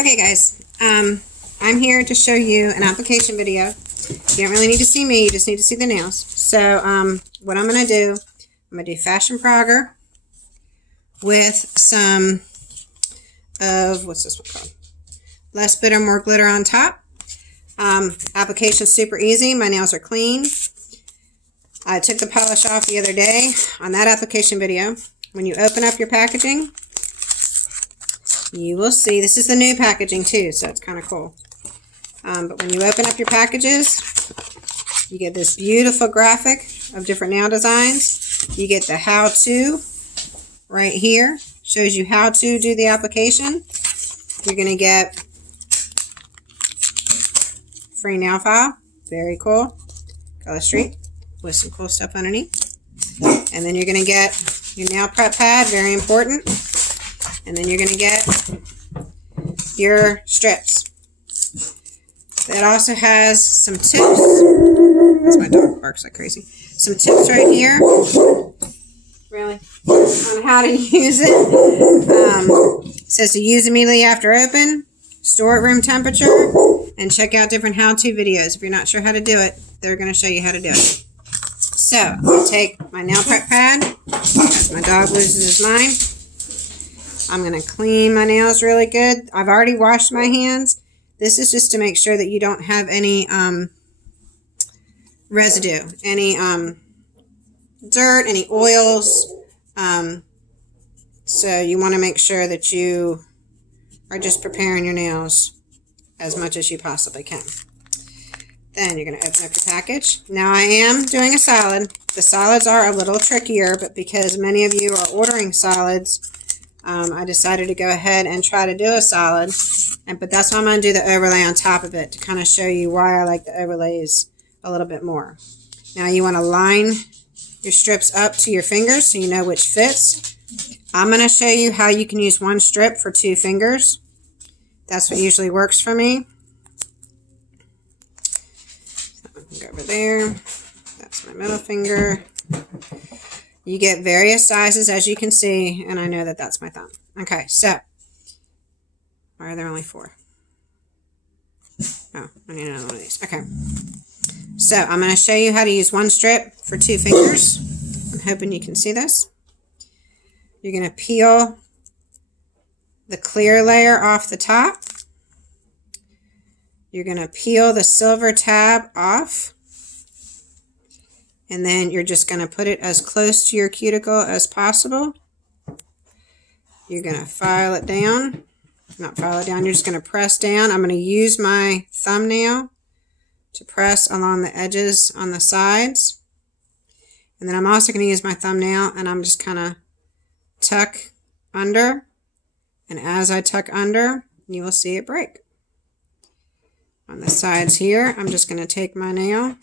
Okay guys, I'm here to show you an application video. You don't really need to see me, you just need to see the nails. So what I'm going to do, I'm going to do Fashion Progress with some of, what's this one called? Less Bitter, More Glitter on top. Application's super easy, my nails are clean. I took the polish off the other day on that application video. When you open up your packaging, you will see, this is the new packaging too, so it's kind of cool. But when you open up your packages, you get this beautiful graphic of different nail designs. You get the how-to right here. Shows you how to do the application. You're going to get free nail file. Very cool. Color Street with some cool stuff underneath. And then you're going to get your nail prep pad. Very important. And then you're going to get your strips. It also has some tips. That's my dog barks like crazy. Some tips right here. Really? On how to use it. It says to use immediately after open. Store at room temperature. And check out different how-to videos. If you're not sure how to do it, they're going to show you how to do it. So, I'm going to take my nail prep pad. As my dog loses his mind. I'm going to clean my nails really good. I've already washed my hands. This is just to make sure that you don't have any residue, any dirt, any oils. So you want to make sure that you are just preparing your nails as much as you possibly can. Then you're going to open up your package. Now I am doing a salad. The salads are a little trickier, but because many of you are ordering salads, I decided to go ahead and try to do a salad, but that's why I'm going to do the overlay on top of it to kind of show you why I like the overlays a little bit more. Now you want to line your strips up to your fingers so you know which fits. I'm going to show you how you can use one strip for 2 fingers. That's what usually works for me. So go over there. That's my middle finger. You get various sizes, as you can see, and I know that that's my thumb. Okay, so, why are there only 4? Oh, I need another one of these. Okay, so I'm going to show you how to use one strip for 2 fingers. I'm hoping you can see this. You're going to peel the clear layer off the top. You're going to peel the silver tab off. And then you're just going to put it as close to your cuticle as possible. You're going to file it down. Not file it down, you're just going to press down. I'm going to use my thumbnail to press along the edges on the sides. And then I'm also going to use my thumbnail and I'm just kind of tuck under. And as I tuck under, you will see it break. On the sides here, I'm just going to take my nail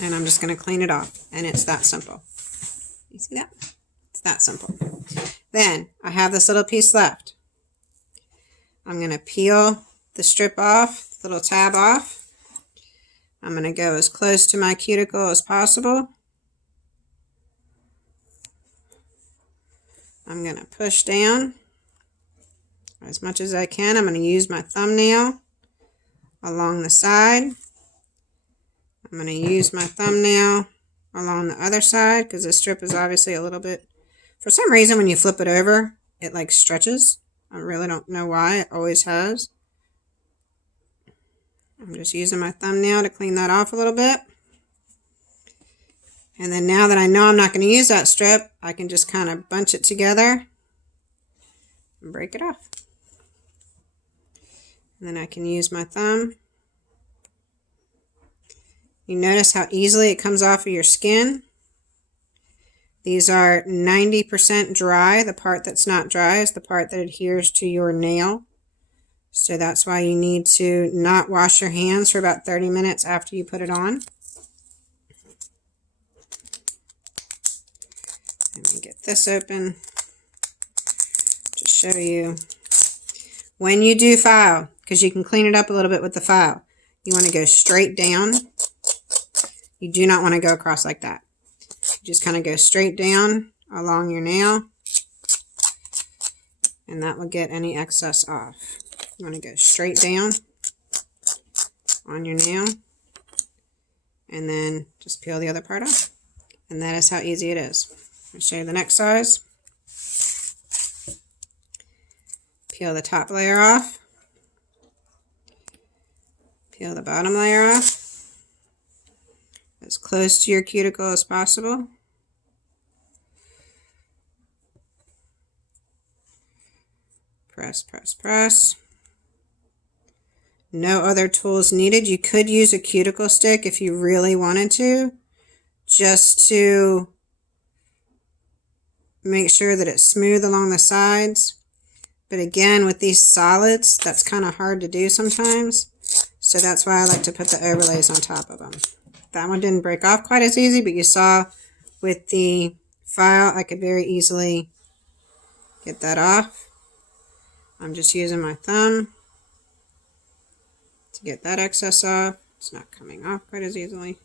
and I'm just going to clean it off. And it's that simple. You see that? It's that simple. Then I have this little piece left. I'm going to peel the strip off, the little tab off. I'm going to go as close to my cuticle as possible. I'm going to push down as much as I can. I'm going to use my thumbnail along the side. I'm going to use my thumbnail along the other side because the strip is obviously a little bit, for some reason when you flip it over, it like stretches. I really don't know why, it always has. I'm just using my thumbnail to clean that off a little bit. And then now that I know I'm not going to use that strip, I can just kind of bunch it together and break it off. And then I can use my thumb. You notice how easily it comes off of your skin. These are 90% dry. The part that's not dry is the part that adheres to your nail. So that's why you need to not wash your hands for about 30 minutes after you put it on. Let me get this open to show you. When you do file, because you can clean it up a little bit with the file, you want to go straight down. You do not want to go across like that. You just kind of go straight down along your nail, and that will get any excess off. You want to go straight down on your nail and then just peel the other part off. And that is how easy it is. I'll show you the next size. Peel the top layer off. Peel the bottom layer off. As close to your cuticle as possible. Press, press, press. No other tools needed. You could use a cuticle stick if you really wanted to, just to make sure that it's smooth along the sides. But again, with these solids, that's kind of hard to do sometimes. So that's why I like to put the overlays on top of them. That one didn't break off quite as easy, but you saw with the file, I could very easily get that off. I'm just using my thumb to get that excess off. It's not coming off quite as easily.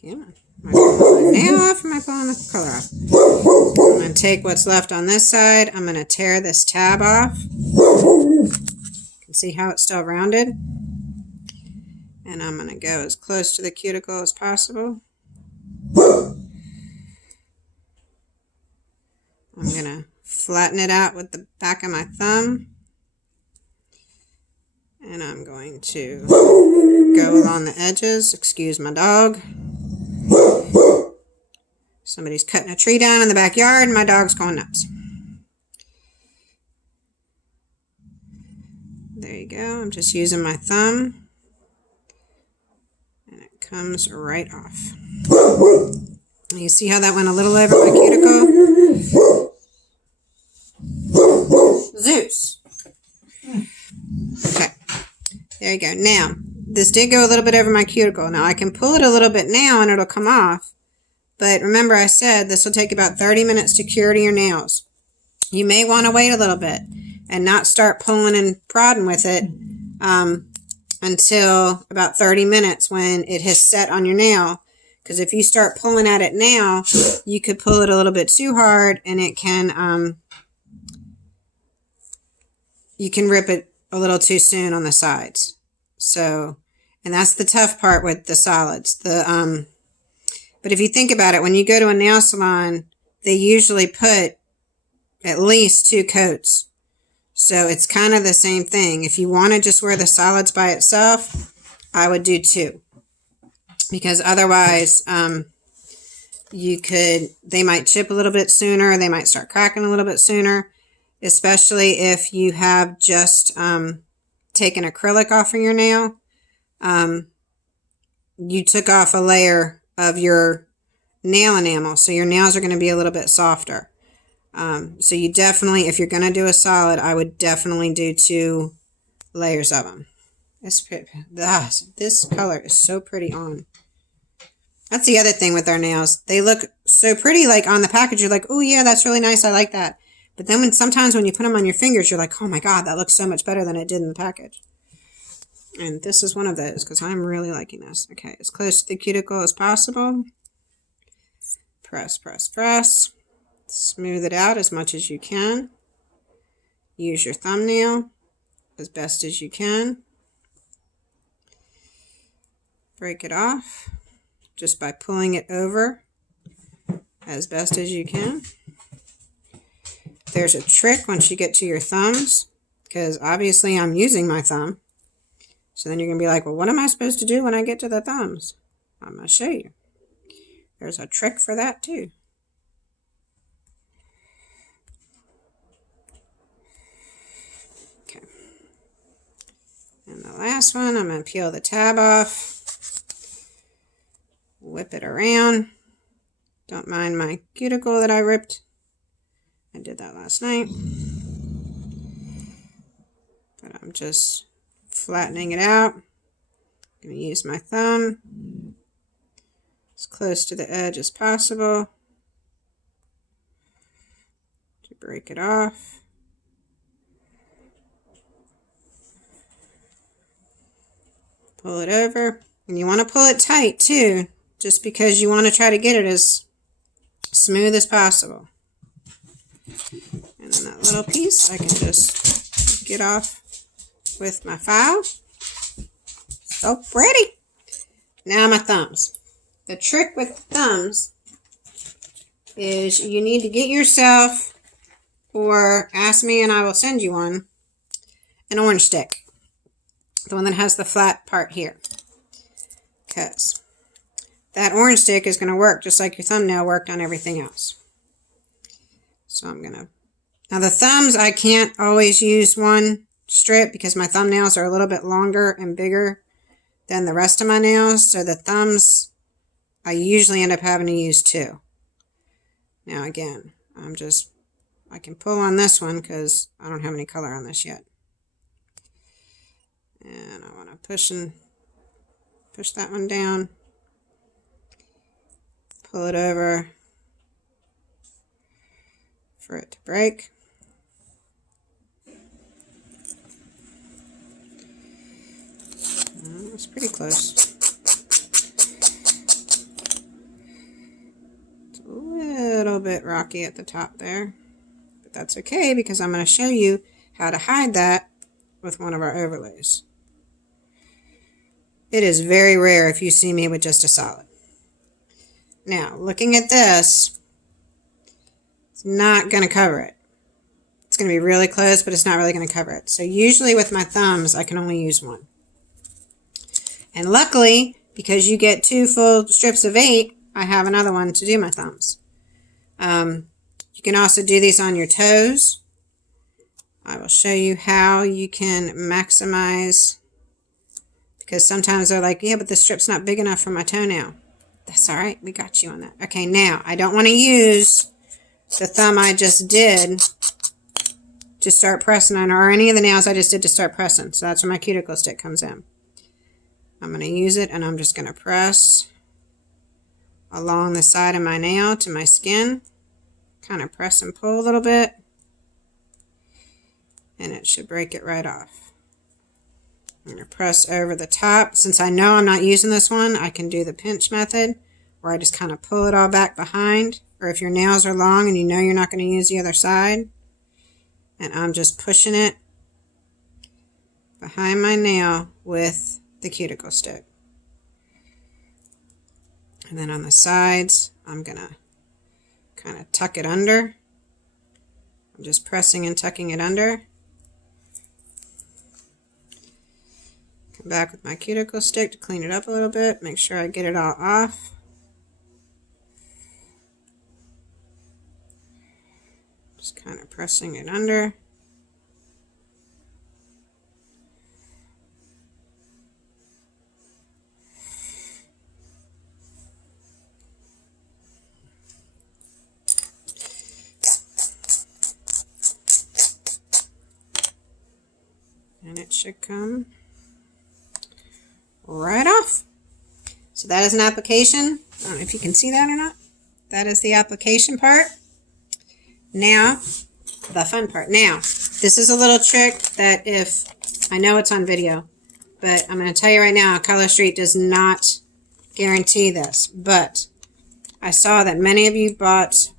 Come on. Am I pulling the nail off or am I pulling the color off? I'm going to take what's left on this side. I'm going to tear this tab off. You can see how it's still rounded. And I'm going to go as close to the cuticle as possible. I'm going to flatten it out with the back of my thumb. And I'm going to go along the edges. Excuse my dog. Somebody's cutting a tree down in the backyard and my dog's going nuts. There you go. I'm just using my thumb. And it comes right off. You see how that went a little over my cuticle? Zeus. Okay. There you go. Now, this did go a little bit over my cuticle. Now, I can pull it a little bit now and it'll come off. But remember I said this will take about 30 minutes to cure to your nails. You may want to wait a little bit and not start pulling and prodding with it until about 30 minutes when it has set on your nail. Because if you start pulling at it now, you could pull it a little bit too hard and it can, you can rip it a little too soon on the sides. So, and that's the tough part with the solids. But if you think about it, when you go to a nail salon, they usually put at least 2 coats. So it's kind of the same thing. If you want to just wear the solids by itself, I would do 2. Because otherwise, they might chip a little bit sooner. They might start cracking a little bit sooner. Especially if you have just taken acrylic off of your nail. You took off a layer of your nail enamel, so your nails are going to be a little bit softer. So you definitely, if you're going to do a solid, I would definitely do 2 layers of them. This color is so pretty on. That's the other thing with our nails. They look so pretty, like on the package. You're like, oh yeah, that's really nice. I like that. But then sometimes when you put them on your fingers, you're like, oh my God, that looks so much better than it did in the package. And this is one of those because I'm really liking this. Okay, as close to the cuticle as possible. Press, press, press. Smooth it out as much as you can. Use your thumbnail as best as you can. Break it off just by pulling it over as best as you can. There's a trick once you get to your thumbs, because obviously I'm using my thumb. So then you're going to be like, well, what am I supposed to do when I get to the thumbs? I'm going to show you. There's a trick for that too. Okay. And the last one, I'm going to peel the tab off. Whip it around. Don't mind my cuticle that I ripped. I did that last night. But I'm just flattening it out. I'm going to use my thumb as close to the edge as possible to break it off. Pull it over. And you want to pull it tight too. just because you want to try to get it as smooth as possible. And then that little piece I can just get off with my file. So pretty. Now my thumbs. The trick with thumbs is you need to get yourself, or ask me and I will send you one, an orange stick. The one that has the flat part here. Because that orange stick is going to work just like your thumbnail worked on everything else. So I'm going to... Now the thumbs, I can't always use one strip because my thumbnails are a little bit longer and bigger than the rest of my nails. So the thumbs, I usually end up having to use two. Now again, I can pull on this one because I don't have any color on this yet. And I want to push that one down. Pull it over for it to break. It's pretty close. It's a little bit rocky at the top there, but that's okay because I'm going to show you how to hide that with one of our overlays. It is very rare if you see me with just a solid. Now, looking at this, it's not going to cover it. It's going to be really close, but it's not really going to cover it. So usually with my thumbs, I can only use one. And luckily, because you get 2 full strips of 8, I have another one to do my thumbs. You can also do these on your toes. I will show you how you can maximize, because sometimes they're like, yeah, but the strip's not big enough for my toenail. That's all right. We got you on that. Okay, now, I don't want to use the thumb I just did to start pressing on, or any of the nails I just did to start pressing. So that's where my cuticle stick comes in. I'm going to use it, and I'm just going to press along the side of my nail to my skin. Kind of press and pull a little bit, and it should break it right off. I'm going to press over the top. Since I know I'm not using this one, I can do the pinch method, where I just kind of pull it all back behind. Or if your nails are long and you know you're not going to use the other side, and I'm just pushing it behind my nail with the cuticle stick. And then on the sides, I'm going to kind of tuck it under. I'm just pressing and tucking it under. Come back with my cuticle stick to clean it up a little bit. Make sure I get it all off. Just kind of pressing it under. And it should come right off. So that is an application. I don't know if you can see that or not. That is the application part. Now, the fun part. Now, this is a little trick that if, I know it's on video, but I'm going to tell you right now, Color Street does not guarantee this. But I saw that many of you bought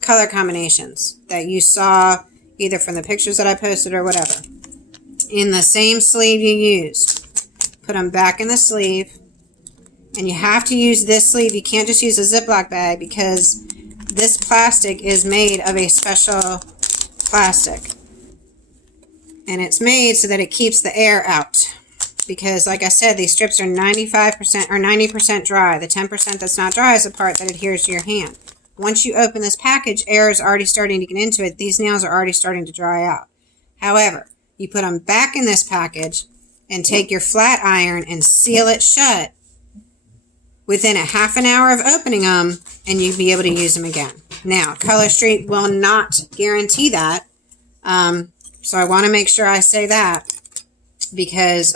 color combinations that you saw either from the pictures that I posted or whatever. In the same sleeve you used. Put them back in the sleeve. And you have to use this sleeve. You can't just use a Ziploc bag because this plastic is made of a special plastic. And it's made so that it keeps the air out. Because like I said, these strips are 95% or 90% dry. The 10% that's not dry is the part that adheres to your hand. Once you open this package, air is already starting to get into it. These nails are already starting to dry out. However, you put them back in this package and take your flat iron and seal it shut within a half an hour of opening them, and you'll be able to use them again. Now, Color Street will not guarantee that, so I want to make sure I say that, because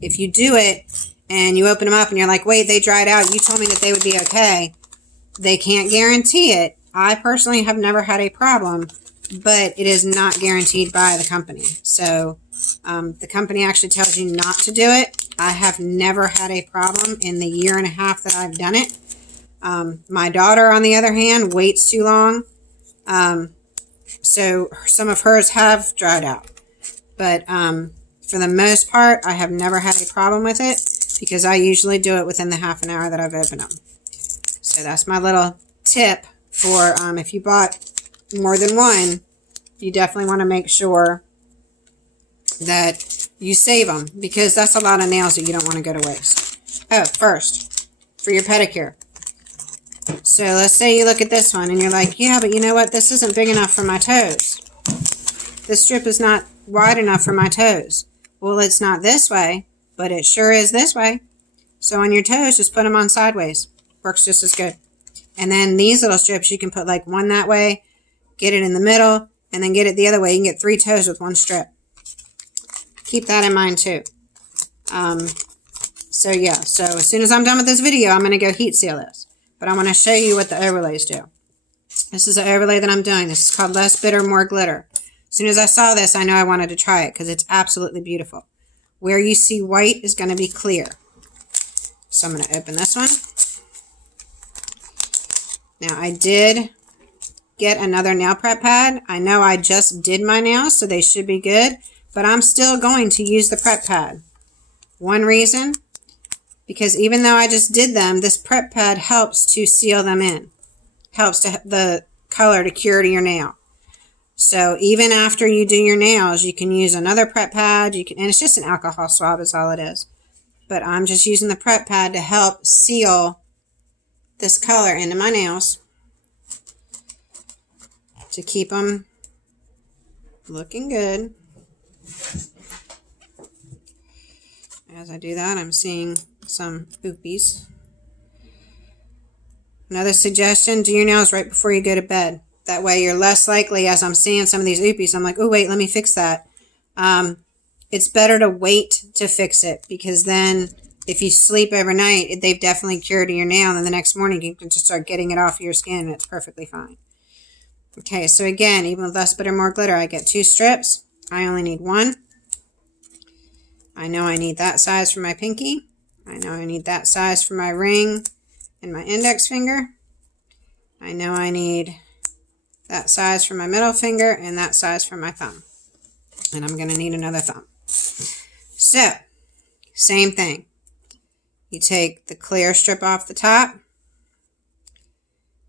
if you do it and you open them up and you're like, wait, they dried out, you told me that they would be okay, they can't guarantee it. I personally have never had a problem, but it is not guaranteed by the company. So the company actually tells you not to do it. I have never had a problem in the year and a half that I've done it. My daughter, on the other hand, waits too long. So some of hers have dried out. But for the most part, I have never had a problem with it because I usually do it within the half an hour that I've opened them. So that's my little tip for if you bought more than one, you definitely want to make sure that you save them because that's a lot of nails that you don't want to go to waste. Oh, first, for your pedicure. So let's say you look at this one and you're like, yeah, but you know what? This isn't big enough for my toes. This strip is not wide enough for my toes. Well, it's not this way, but it sure is this way. So on your toes, just put them on sideways. Works just as good. And then these little strips, you can put like one that way, get it in the middle, and then get it the other way. You can get 3 toes with one strip. Keep that in mind too. So yeah, so as soon as I'm done with this video, I'm going to go heat seal this. But I want to show you what the overlays do. This is an overlay that I'm doing. This is called Less Bitter, More Glitter. As soon as I saw this, I know I wanted to try it because it's absolutely beautiful. Where you see white is going to be clear. So I'm going to open this one. Now I did get another nail prep pad. I know I just did my nails, so they should be good. But I'm still going to use the prep pad. One reason, because even though I just did them, this prep pad helps to seal them in. Helps to the color to cure to your nail. So even after you do your nails, you can use another prep pad. You can, and it's just an alcohol swab is all it is. But I'm just using the prep pad to help seal this color into my nails to keep them looking good. As I do that, I'm seeing some oopies. Another suggestion, do your nails right before you go to bed. That way you're less likely, as I'm seeing some of these oopies, I'm like, oh wait, let me fix that. It's better to wait to fix it because then if you sleep overnight, they've definitely cured your nail, and then the next morning you can just start getting it off your skin and it's perfectly fine. Okay, so again, even with Less Bitter, More Glitter, I get 2 strips. I only need 1. I know I need that size for my pinky. I know I need that size for my ring and my index finger. I know I need that size for my middle finger and that size for my thumb. And I'm going to need another thumb. So, same thing. You take the clear strip off the top.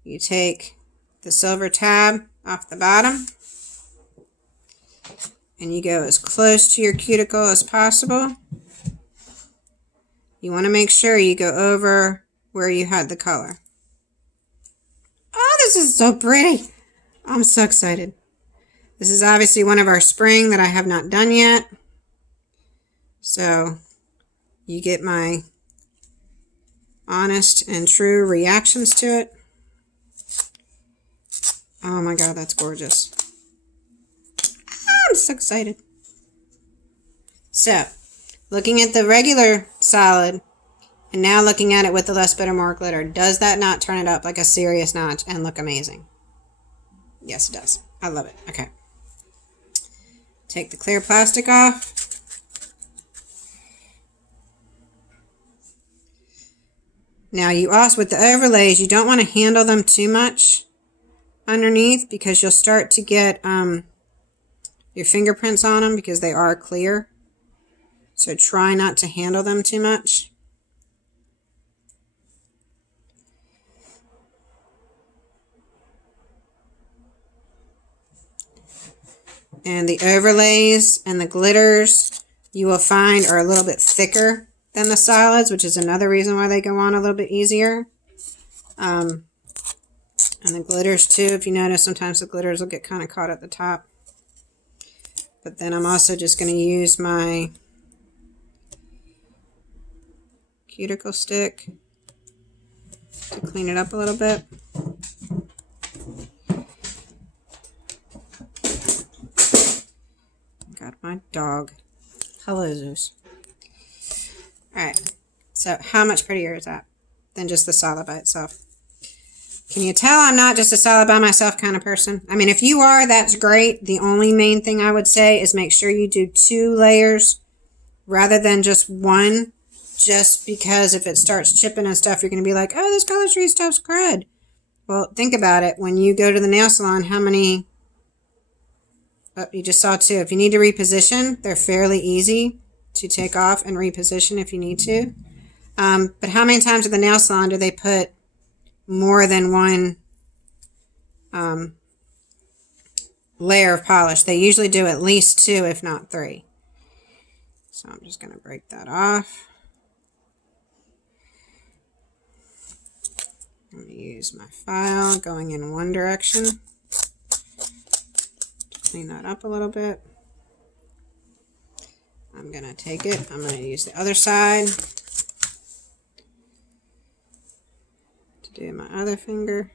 You take the silver tab off the bottom. And you go as close to your cuticle as possible. You want to make sure you go over where you had the color. Oh, this is so pretty. I'm so excited. This is obviously one of our spring that I have not done yet. So you get my honest and true reactions to it. Oh my God, that's gorgeous. I'm so excited. So, looking at the regular solid and now looking at it with the Less Bitter, More Glitter, does that not turn it up like a serious notch and look amazing? Yes, it does. I love it. Okay. Take the clear plastic off. Now you also, with the overlays, you don't want to handle them too much underneath because you'll start to get your fingerprints on them because they are clear. So try not to handle them too much. And the overlays and the glitters you will find are a little bit thicker than the solids, which is another reason why they go on a little bit easier. And the glitters too, if you notice, sometimes the glitters will get kind of caught at the top. But then I'm also just going to use my cuticle stick to clean it up a little bit. Got my dog. Hello, Zeus. Alright, so how much prettier is that than just the solid by itself? Can you tell I'm not just a solid by myself kind of person? I mean, if you are, that's great. The only main thing I would say is make sure you do 2 layers rather than just 1, just because if it starts chipping and stuff, you're going to be like, oh, this Color Street stuff's crud. Well, think about it. When you go to the nail salon, how many... Oh, you just saw two. If you need to reposition, they're fairly easy to take off and reposition if you need to. But how many times at the nail salon do they put more than one layer of polish? They usually do at least two, if not three. So I'm just going to break that off. I'm going to use my file going in one direction to clean that up a little bit. I'm going to take it. I'm going to use the other side to do my other finger.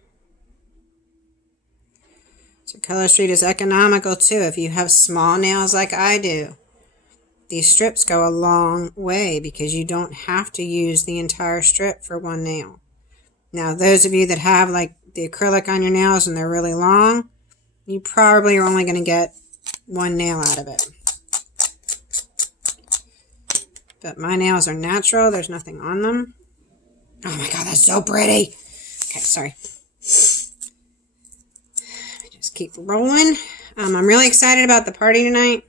So Color Street is economical too if you have small nails like I do. These strips go a long way because you don't have to use the entire strip for one nail. Now, those of you that have like the acrylic on your nails and they're really long, you probably are only going to get one nail out of it. But my nails are natural. There's nothing on them. Oh my God, that's so pretty. Okay, sorry. Just keep rolling. I'm really excited about the party tonight.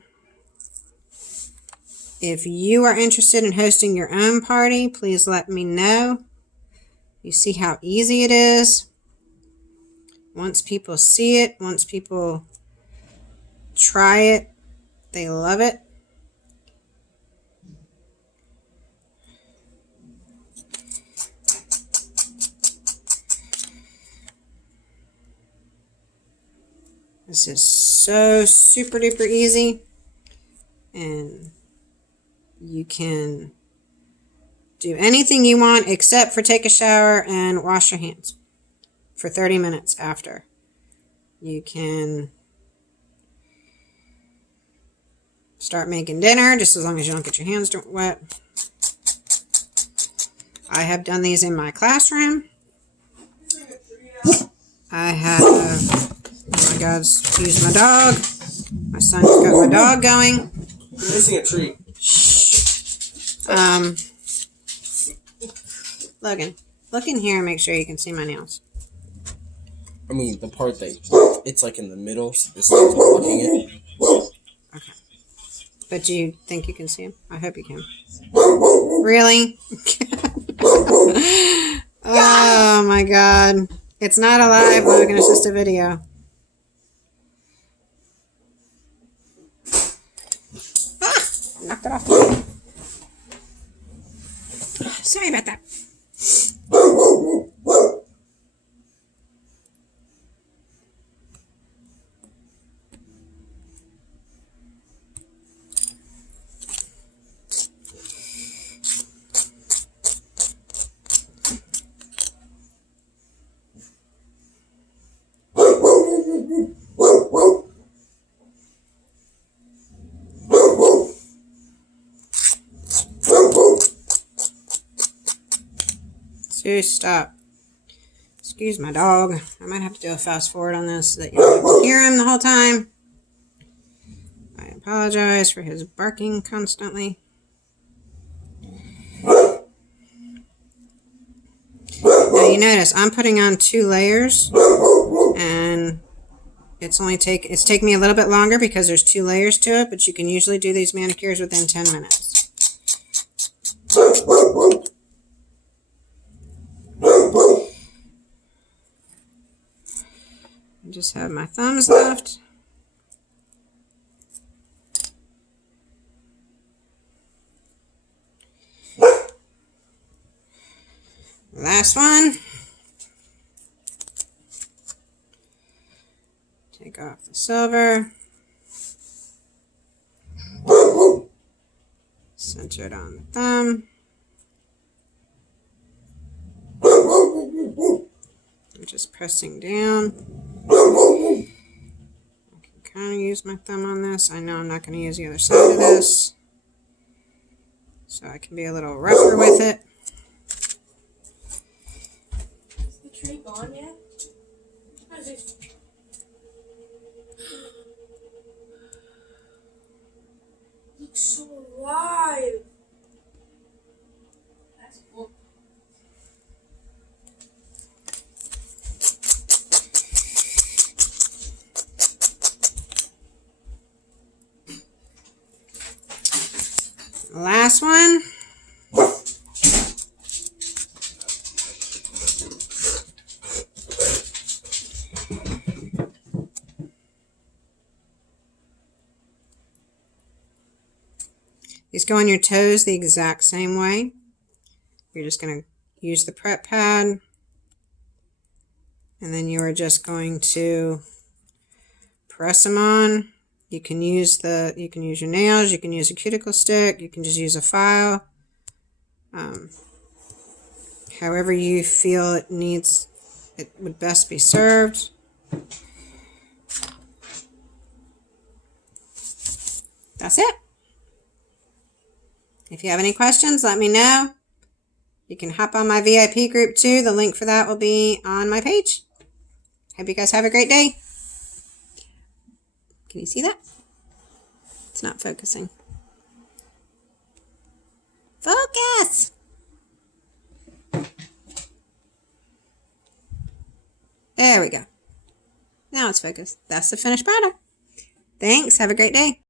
If you are interested in hosting your own party, please let me know. You see how easy it is. Once people see it, once people try it, they love it. This is so super duper easy. And you can do anything you want except for take a shower and wash your hands for 30 minutes after. You can start making dinner just as long as you don't get your hands wet. I have done these in my classroom. I have, oh my God, excuse my dog. My son's got my dog going. You're missing a treat. Logan, look in here and make sure you can see my nails. I mean, the part that it's like in the middle, so this thing's blocking it. Okay. But do you think you can see them? I hope you can. Really? Oh my God. It's not a live, Logan, it's just a video. Ah! Knocked it off. Sorry about that. Stop. Excuse my dog. I might have to do a fast forward on this so that you don't have to hear him the whole time. I apologize for his barking constantly. Now you notice I'm putting on 2 layers and it's taking me a little bit longer because there's 2 layers to it, but you can usually do these manicures within 10 minutes. I just have my thumbs left. Last one. Take off the silver. Center it on the thumb. I'm just pressing down. I can kind of use my thumb on this. I know I'm not going to use the other side of this, so I can be a little rougher with it. Is the tree gone yet? Looks so alive. one. These go on your toes the exact same way. You're just going to use the prep pad, and then you are just going to press them on. You can use your nails, you can use a cuticle stick, you can just use a file. However you feel it would best be served. That's it. If you have any questions, let me know. You can hop on my VIP group too. The link for that will be on my page. Hope you guys have a great day. Can you see that? It's not focusing. Focus! There we go. Now it's focused. That's the finished product. Thanks. Have a great day.